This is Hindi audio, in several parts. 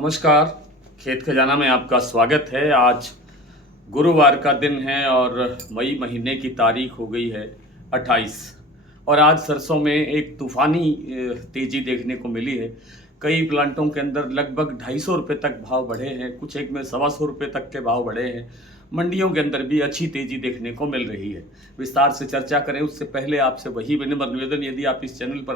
नमस्कार। खेत खजाना में आपका स्वागत है। आज गुरुवार का दिन है और मई महीने की तारीख हो गई है 28 और आज सरसों में एक तूफ़ानी तेज़ी देखने को मिली है। कई प्लांटों के अंदर लगभग 250 रुपये तक भाव बढ़े हैं, कुछ एक में 125 रुपये तक के भाव बढ़े हैं। मंडियों के अंदर भी अच्छी तेज़ी देखने को मिल रही है। विस्तार से चर्चा करें उससे पहले आपसे वही विनम्र निवेदन, यदि आप इस चैनल पर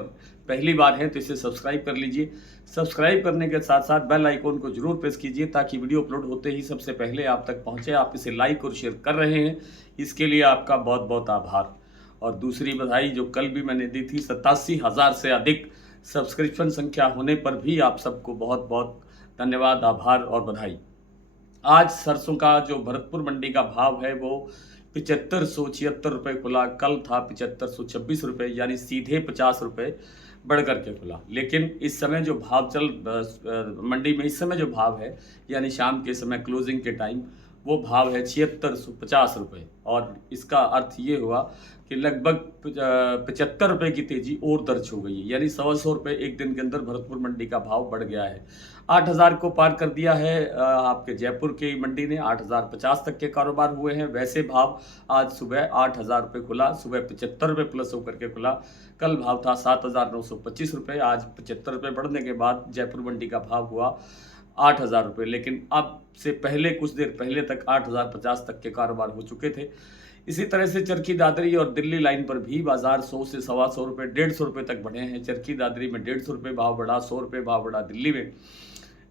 पहली बार हैं तो इसे सब्सक्राइब कर लीजिए। सब्सक्राइब करने के साथ साथ बेल आइकॉन को जरूर प्रेस कीजिए ताकि वीडियो अपलोड होते ही सबसे पहले आप तक पहुंचे। आप इसे लाइक और शेयर कर रहे हैं, इसके लिए आपका बहुत बहुत आभार। और दूसरी बधाई जो कल भी मैंने दी थी, 87,000 से अधिक सब्सक्रिप्शन संख्या होने पर भी आप सबको बहुत बहुत धन्यवाद, आभार और बधाई। आज सरसों का जो भरतपुर मंडी का भाव है वो 7576 रुपये खुला। कल था 7526 रुपये, यानी सीधे 50 रुपये बढ़ करके खुला। लेकिन इस समय जो भाव मंडी में इस समय जो भाव है, यानी शाम के समय क्लोजिंग के टाइम, वो भाव है 7650 रुपये। और इसका अर्थ ये हुआ कि लगभग 75 रुपये की तेज़ी और दर्ज हो गई है, यानी 125 रुपये एक दिन के अंदर भरतपुर मंडी का भाव बढ़ गया है। 8000 को पार कर दिया है। आपके जयपुर की मंडी ने 8050 तक के कारोबार हुए हैं। वैसे भाव आज सुबह 8000 रुपये खुला, सुबह 75 रुपये प्लस होकर के खुला। कल भाव था 7925 रुपये। आज 75 रुपये बढ़ने के बाद जयपुर मंडी का भाव हुआ 8000 रुपये। लेकिन अब से पहले कुछ देर पहले तक 8050 तक के कारोबार हो चुके थे। इसी तरह से चरखी दादरी और दिल्ली लाइन पर भी बाजार 100 से 125 रुपये, 150 रुपये तक बढ़े हैं। चरखी दादरी में 150 रुपये भाव बढ़ा, 100 रुपये भाव बढ़ा दिल्ली में।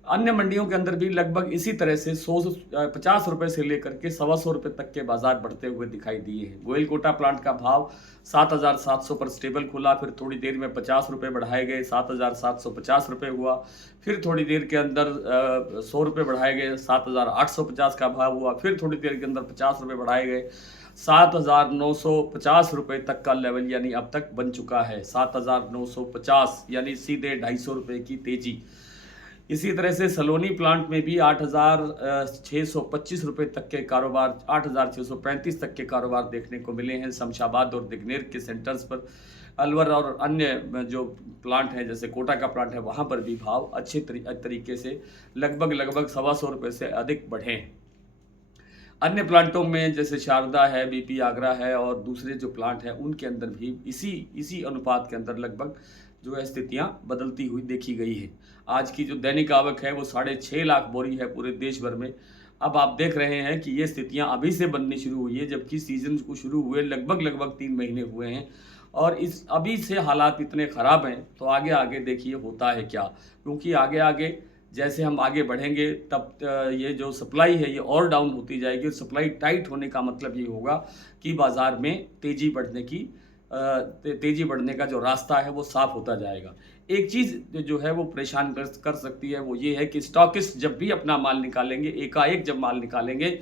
अन्य मंडियों के अंदर भी लगभग इसी तरह से 150 रुपये से लेकर के 125 रुपये तक के बाजार बढ़ते हुए दिखाई दिए हैं। गोयलकोटा प्लांट का भाव 7700 पर स्टेबल खुला, फिर थोड़ी देर में 50 रुपये बढ़ाए गए, 7750 रुपये हुआ। फिर थोड़ी देर के अंदर 100 रुपये बढ़ाए गए, 7850 का भाव हुआ। फिर थोड़ी देर के अंदर 50 रुपये बढ़ाए गए, 7950 रुपये तक का लेवल यानी अब तक बन चुका है। 7950 यानी सीधे 250 रुपये की तेजी। इसी तरह से सलोनी प्लांट में भी 8625 रुपये तक के कारोबार, 8635 तक के कारोबार देखने को मिले हैं। शमशाबाद और दिग्नेर के सेंटर्स पर, अलवर और अन्य जो प्लांट हैं जैसे कोटा का प्लांट है, वहाँ पर भी भाव अच्छे तरीके से लगभग 125 रुपये से अधिक बढ़े हैं। अन्य प्लांटों में जैसे शारदा है, बीपी आगरा है और दूसरे जो प्लांट हैं उनके अंदर भी इसी अनुपात के अंदर लगभग जो है स्थितियाँ बदलती हुई देखी गई है। आज की जो दैनिक आवक है वो 6.5 लाख बोरी है पूरे देश भर में। अब आप देख रहे हैं कि ये स्थितियाँ अभी से बननी शुरू हुई है, जबकि सीजन को शुरू हुए लगभग 3 महीने हुए हैं। और इस अभी से हालात इतने ख़राब हैं तो आगे आगे देखिए होता है क्या, क्योंकि आगे आगे जैसे हम आगे बढ़ेंगे तब ये जो सप्लाई है ये और डाउन होती जाएगी। और सप्लाई टाइट होने का मतलब ये होगा कि बाज़ार में तेज़ी बढ़ने का जो रास्ता है वो साफ होता जाएगा। एक चीज़ जो है वो परेशान कर सकती है, वो ये है कि स्टॉकिस्ट जब भी अपना माल निकालेंगे, एकाएक जब माल निकालेंगे,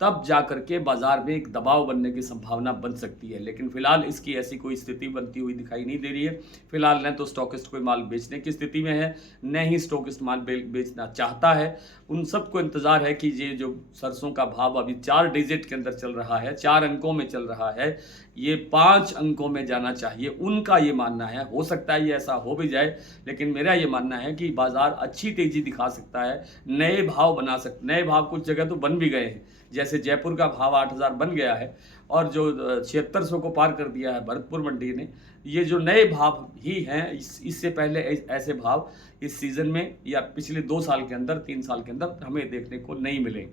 तब जा कर के बाज़ार में एक दबाव बनने की संभावना बन सकती है। लेकिन फ़िलहाल इसकी ऐसी कोई स्थिति बनती हुई दिखाई नहीं दे रही है। फ़िलहाल न तो स्टॉकिस्ट कोई माल बेचने की स्थिति में है, न ही स्टॉकिस्ट माल बेचना चाहता है। उन सबको इंतज़ार है कि ये जो सरसों का भाव अभी 4 डिजिट के अंदर चल रहा है, 4 अंकों में चल रहा है, ये 5 अंकों में जाना चाहिए। उनका ये मानना है, हो सकता है ये ऐसा हो भी जाए, लेकिन मेरा ये मानना है कि बाज़ार अच्छी तेज़ी दिखा सकता है, नए भाव कुछ जगह तो बन भी गए हैं। जैसे जयपुर का भाव 8000 बन गया है और जो 7600 को पार कर दिया है भरतपुर मंडी ने। ये जो नए भाव ही हैं, इससे पहले ऐसे भाव इस सीज़न में या पिछले 2 साल के अंदर, 3 साल के अंदर हमें देखने को नहीं मिले।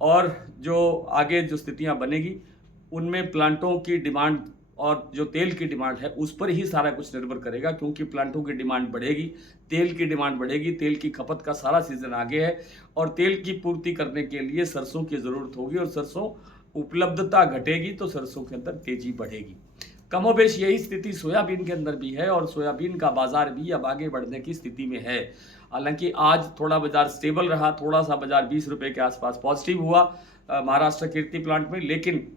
और जो आगे जो स्थितियां बनेगी उनमें प्लांटों की डिमांड और जो तेल की डिमांड है उस पर ही सारा कुछ निर्भर करेगा, क्योंकि प्लांटों की डिमांड बढ़ेगी, तेल की डिमांड बढ़ेगी। तेल की खपत का सारा सीज़न आगे है और तेल की पूर्ति करने के लिए सरसों की ज़रूरत होगी और सरसों उपलब्धता घटेगी तो सरसों के अंदर तेज़ी बढ़ेगी। कमोबेश यही स्थिति सोयाबीन के अंदर भी है और सोयाबीन का बाज़ार भी अब आगे बढ़ने की स्थिति में है। हालांकि आज थोड़ा बाज़ार स्टेबल रहा, थोड़ा सा बाज़ार 20 रुपये के आसपास पॉजिटिव हुआ महाराष्ट्र कीर्ति प्लांट में, लेकिन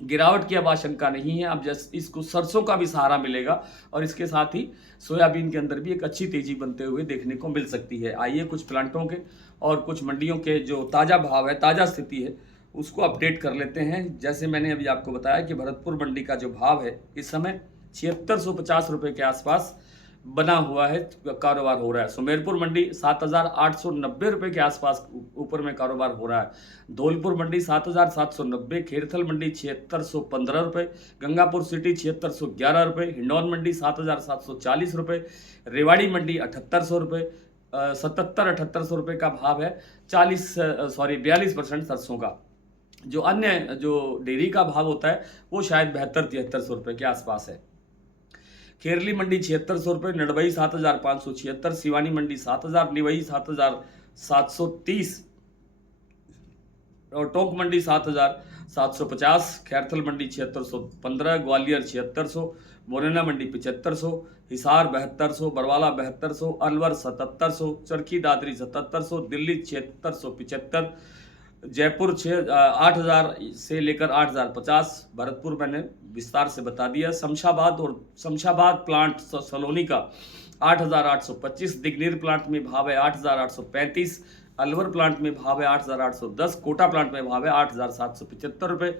गिरावट की अब आशंका नहीं है। अब जैसे इसको सरसों का भी सहारा मिलेगा और इसके साथ ही सोयाबीन के अंदर भी एक अच्छी तेज़ी बनते हुए देखने को मिल सकती है। आइए कुछ प्लांटों के और कुछ मंडियों के जो ताज़ा भाव है, ताज़ा स्थिति है, उसको अपडेट कर लेते हैं। जैसे मैंने अभी आपको बताया कि भरतपुर मंडी का जो भाव है इस समय 7650 रुपये के आसपास बना हुआ है, कारोबार हो रहा है। सुमेरपुर मंडी 7,890 रुपये के आसपास ऊपर में कारोबार हो रहा है। धौलपुर मंडी 7,790, खेरथल मंडी 7,615 रुपये, गंगापुर सिटी 7,611 रुपये, हिंडौन मंडी 7,740 रुपये, रेवाड़ी मंडी 7,800 रुपये, 77-78 रुपये का भाव है। 42% सरसों का। जो अन्य जो डेयरी का भाव होता है वो शायद 72-73 रुपये के आसपास है। खेरली मंडी 7600 रुपये, नडबई 7,576, सिवानी मंडी 7,000, निवई 7,730 और टोंक मंडी 7,750, खैरथल मंडी 7,615, ग्वालियर 7,600, मोरेना मंडी 7,500, हिसार 7,200, बरवाला 7,200, अलवर 7,700, चरखी दादरी 7,700, दिल्ली 7,675, जयपुर 8,000 से लेकर 8,050, भरतपुर मैंने विस्तार से बता दिया। शमशाबाद प्लांट सलोनी का 8,825, दिग्नीर प्लांट में भाव है 8,835, अलवर प्लांट में भाव है 8,810, कोटा प्लांट में भाव है 8,775 रुपये।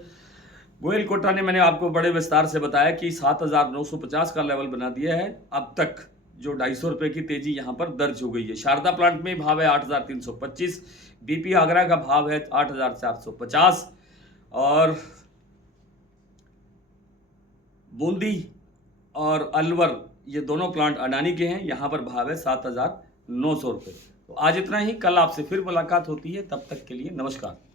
गोयल कोटा ने मैंने आपको बड़े विस्तार से बताया कि 7,950 का लेवल बना दिया है अब तक, जो 250 रुपये की तेजी यहाँ पर दर्ज हो गई है। शारदा प्लांट में भाव है 8,325, बीपी आगरा का भाव है 8,450 और बूंदी और अलवर ये दोनों प्लांट अडानी के हैं, यहाँ पर भाव है 7,900 रुपये। तो आज इतना ही, कल आपसे फिर मुलाकात होती है, तब तक के लिए नमस्कार।